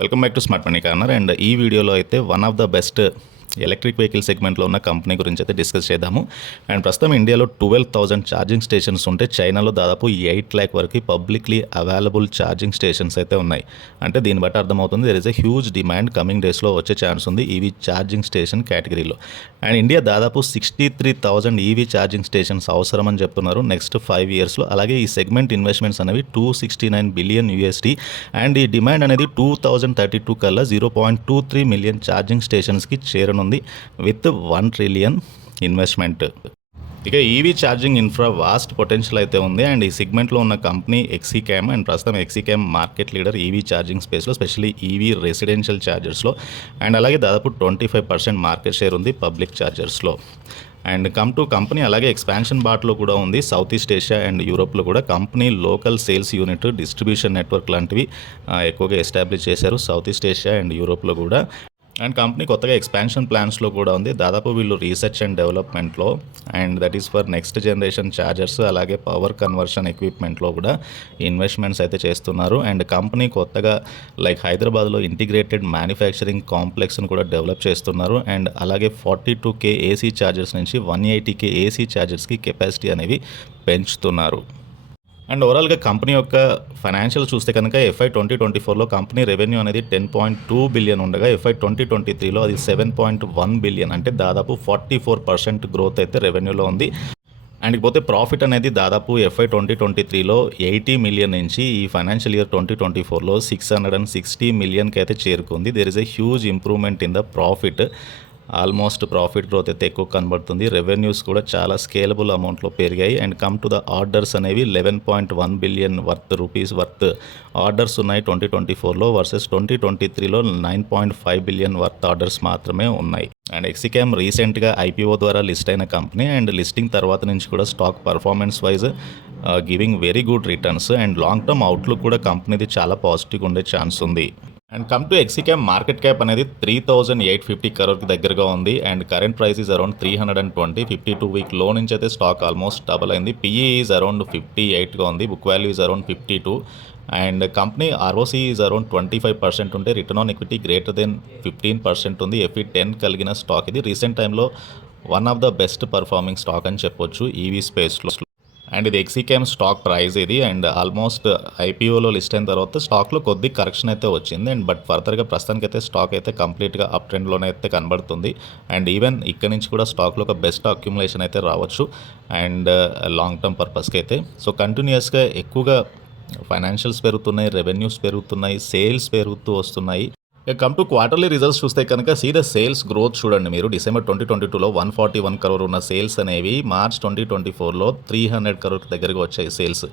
Welcome back to smart money corner. And ఈ వీడియోలో అయితే one of the best electric vehicle సెగ్మెంట్లో ఉన్న కంపెనీ గురించి అయితే డిస్కస్ చేద్దాము. అండ్ ప్రస్తుతం ఇండియాలో 12,000 ఛార్జింగ్ స్టేషన్స్ ఉంటే చైనాలో దాదాపు 8 lakh వరకు పబ్లిక్లీ అవైలబుల్ ఛార్జింగ్ స్టేషన్స్ అయితే ఉన్నాయి. అంటే దీన్ని బట్టి అర్థమవుతుంది there is a huge demand coming డేస్లో వచ్చే ఛాన్స్ ఉంది ఈవీ ఛార్జింగ్ స్టేషన్ కేటగిరీలో. అండ్ ఇండియా దాదాపు 63,000 ఈవీ ఛార్జింగ్ స్టేషన్స్ అవసరమని చెప్తున్నారు నెక్స్ట్ 5 yearsలో. అలాగే ఈ సెగ్మెంట్ ఇన్వెస్ట్మెంట్స్ అనేవి $269 billion అండ్ ఈ డిమాండ్ అనేది 2032 కల్లా 0.23 million ఛార్జింగ్ స్టేషన్స్కి చేరనుంది విత్ 1 trillion ఇన్వెస్ట్మెంట్. ఇక EV charging infra vast potential అయితే ఉంది. అండ్ ఈ సెగ్మెంట్లో ఉన్న కంపెనీ ఎక్సీక్యామ్. అండ్ ప్రస్తుతం Exicom market leader EV charging స్పేస్లో, స్పెషల్లీ ఈవీ రెసిడెన్షియల్ ఛార్జర్స్లో. అండ్ అలాగే దాదాపు 25% మార్కెట్ షేర్ ఉంది పబ్లిక్ ఛార్జర్స్లో. అండ్ కమ్ టు కంపెనీ అలాగే ఎక్స్పాన్షన్ బాట్లో కూడా ఉంది. సౌత్ ఈస్ట్ ఏషియా అండ్ యూరోప్లో కూడా company local sales unit, distribution network లాంటివి ఎక్కువగా ఎస్టాబ్లిష్ చేశారు సౌత్ ఈస్ట్ ఏషియా అండ్ యూరోప్లో కూడా. అండ్ కంపెనీ కొత్తగా ఎక్స్పాన్షన్ ప్లాన్స్లో కూడా ఉంది. దాదాపు వీళ్ళు రీసెర్చ్ అండ్ డెవలప్మెంట్లో and that is for next generation chargers అలాగే పవర్ కన్వర్షన్ ఎక్విప్మెంట్లో కూడా ఇన్వెస్ట్మెంట్స్ అయితే చేస్తున్నారు. అండ్ కంపెనీ కొత్తగా లైక్ హైదరాబాద్లో ఇంటిగ్రేటెడ్ మ్యానుఫ్యాక్చరింగ్ కాంప్లెక్స్ని కూడా డెవలప్ చేస్తున్నారు. అండ్ అలాగే 42K ఏసీ ఛార్జర్స్ నుంచి 180K ఏసీ ఛార్జర్స్కి కెపాసిటీ అనేవి పెంచుతున్నారు. అండ్ ఓవరాల్గా కంపెనీ యొక్క ఫైనాన్షియల్ చూస్తే కనుక FY 2024లో కంపెనీ రెవెన్యూ అనేది 10.2 billion ఉండగా FY 2023లో అది 7.1 billion, అంటే దాదాపు 44% గ్రోత్ అయితే రెవెన్యూలో ఉంది. అండ్ పోతే ప్రాఫిట్ అనేది దాదాపు FY 2023లో 80 million నుంచి ఈ ఫైనాన్షియల్ ఇయర్ 2024లో 660 millionకి అయితే చేరుకుంది. There is a huge improvement in the profit. Almost profit growth అయితే ఎక్కువ కనబడుతుంది. రెవెన్యూస్ కూడా చాలా స్కేలబుల్ అమౌంట్లో పెరిగాయి. And come to the orders అనేవి 11.1 billion రూపీస్ వర్త్ ఆర్డర్స్ ఉన్నాయి 2024లో వర్సెస్ 2023లో 9.5 billion వర్త్ ఆర్డర్స్ మాత్రమే ఉన్నాయి. అండ్ ఎక్సీక్యామ్ రీసెంట్గా IPO ద్వారా లిస్ట్ అయిన కంపెనీ. అండ్ లిస్టింగ్ తర్వాత నుంచి కూడా stock performance wise giving very good returns. And long term outlook కూడా కంపెనీది చాలా పాజిటివ్గా ఉండే ఛాన్స్ ఉంది. And come to Exicom market cap అనేది 3,850 crore దగ్గరగా ఉంది. And current price is around 320. 52-week లో నుంచి అయితే స్టాక్ ఆల్మోస్ట్ డబల్ అయింది. PE ఈజ్ అరౌండ్ 58గా ఉంది. Book value is around 52. And company ROC is around 25% ఉంటే return on equity greater than 15% ఉంది. FE 10 కలిగిన స్టాక్ ఇది. రీసెంట్ టైంలో one of the best performing stock అని చెప్పొచ్చు ఈవీ స్పేస్లో. అండ్ ఇది ఎక్సీక్యామ్ స్టాక్ ప్రైస్ ఇది. అండ్ ఆల్మోస్ట్ IPOలో లిస్ట్ అయిన తర్వాత స్టాక్లో కొద్ది కరెక్షన్ అయితే వచ్చింది. అండ్ బట్ ఫర్దర్గా ప్రస్తుతానికైతే స్టాక్ అయితే కంప్లీట్గా అప్ ట్రెండ్లోనే అయితే కనబడుతుంది. అండ్ ఈవెన్ ఇక్కడ నుంచి కూడా స్టాక్లో ఒక బెస్ట్ అక్యుములేషన్ అయితే రావచ్చు అండ్ లాంగ్ టర్మ్ పర్పస్కి అయితే. సో కంటిన్యూస్గా ఎక్కువగా ఫైనాన్షియల్స్ పెరుగుతున్నాయి, రెవెన్యూస్ పెరుగుతున్నాయి, సేల్స్ పెరుగుతూ వస్తున్నాయి. కమ్ టు క్వార్టర్లీ రిజల్ట్స్ చూస్తే కనుక సీదా సేల్స్ గ్రోత్ చూడండి మీరు. డిసెంబర్ 2022లో 141 crore ఉన్న సేల్స్ అనేవి మార్చ్ 2024లో 300 crore దగ్గరగా వచ్చాయి సేల్స్.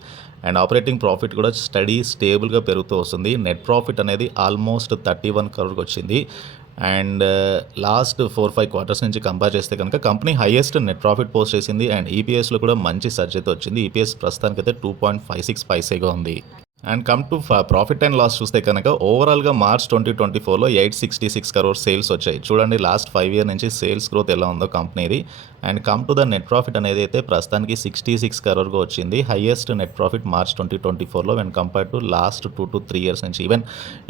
అండ్ ఆపరేటింగ్ ప్రాఫిట్ కూడా స్టడీ స్టేబుల్గా పెరుగుతూ వస్తుంది. నెట్ ప్రాఫిట్ అనేది ఆల్మోస్ట్ 31 crore వచ్చింది. అండ్ లాస్ట్ 4-5 quarters నుంచి కంపేర్ చేస్తే కనుక company highest net profit post చేసింది. అండ్ EPSలో కూడా మంచి సర్జ్ అయితే వచ్చింది. EPS ప్రస్తుతానికైతే 2.56 పైసేగా ఉంది. And come to profit and loss చూస్తే కనుక ఓవరాల్గా మార్చ్ 2024లో 866 crore సేల్స్ వచ్చాయి. చూడండి లాస్ట్ 5 years నుంచి సేల్స్ గ్రోత్ ఎలా ఉందో కంపెనీది. And come to the net profit అనేది అయితే ప్రస్తుతానికి 66 crore వచ్చింది. హైయెస్ట్ నెట్ ప్రాఫిట్ మార్చ్ 2024లో when compare to last 2 to 3 years నుంచి. ఈవెన్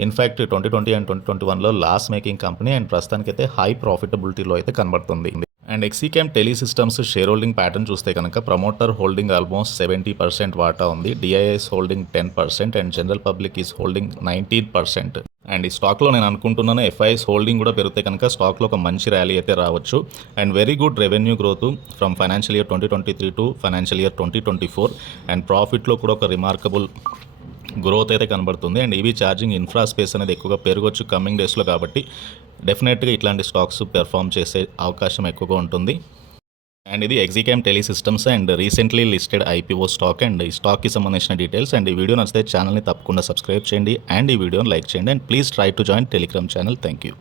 ఇన్ఫ్యాక్ట్ 2020 అండ్ 2021లో లాస్ మేకింగ్ కంపెనీ. అండ్ ప్రస్తుతానికైతే హై ప్రాఫిటబిలిటీలో అయితే కనబడుతుంది. And Exicom Telesystems share holding pattern చూస్తే కనుక ప్రమోటర్ హోల్డింగ్ ఆల్మోస్ట్ 70% వాటా ఉంది. DIS holding 10% and general public is holding 19%. And ఈ స్టాక్లో నేను అనుకుంటున్నాను FIS హోల్డింగ్ కూడా పెరిగితే కనుక స్టాక్లో ఒక మంచి ర్యాలీ అయితే రావచ్చు. And very good revenue growth from financial year 2023 to financial year 2024. And ప్రాఫిట్లో కూడా ఒక రిమార్కబుల్ గ్రోత్ అయితే కనబడుతుంది. And EV charging infra space అనేది ఎక్కువగా పెరగవచ్చు కమింగ్ డేస్లో. కాబట్టి డెఫినెట్గా ఇట్లాంటి స్టాక్స్ పెర్ఫామ్ చేసే అవకాశం ఎక్కువగా ఉంటుంది. అండ్ ఇది Exicom Telesystems and recently listed IPO stock. And ఈ స్టాక్కి సంబంధించిన డీటెయిల్స్. అండ్ ఈ వీడియో నచ్చితే ఛానల్ని తప్పకుండా సబ్స్క్రైబ్ చేయండి అండ్ ఈ వీడియోని లైక్ చేయండి. And please try to join Telegram channel. Thank you.